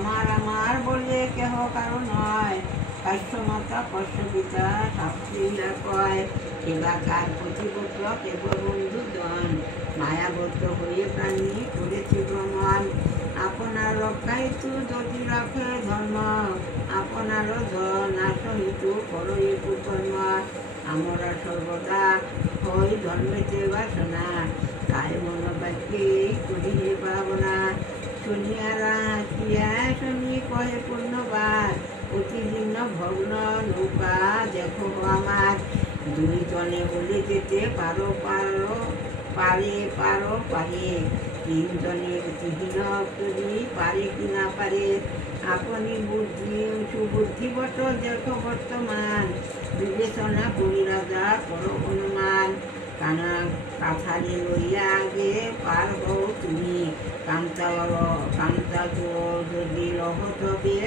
আমার আমার বলে কেহ কারো নয়, কাশ্যমাতা কশ্য পিতা শাস্ত্রীরা কয়, কেবা কার প্রতিপত্র কেবল বন্ধুজন, মায়াবদ্ধ হয়ে প্রাণী করেছে ভ্রমণ। আপনার রক্ষায় তু যদি রাখে ধর্ম, আপনার নাশ হেতু করই কুকর্ম। আমরা সর্বদা হই ধর্মেতে বাসনা, তাই মনোবাক্যে করিহে ভাবনা। শুনিয়ারা হাসিয়া শুনি কহে পূর্ণবাদ, প্রতিদিন ভগ্ন নৌকা দেখো আমার। দুই জনে বলে যেতে পারো পারো পারে পারো পারে, তিনজনে গতিহীন করি পারে কি না পারে। আপনি বুদ্ধি সুবুদ্ধিবত দেখো বর্তমান, বিবেচনা করি রাজা করো অনুমান। কানা কাছারি লইয়া আগে পার হও তুমি, কান্তা যদি লহ তবে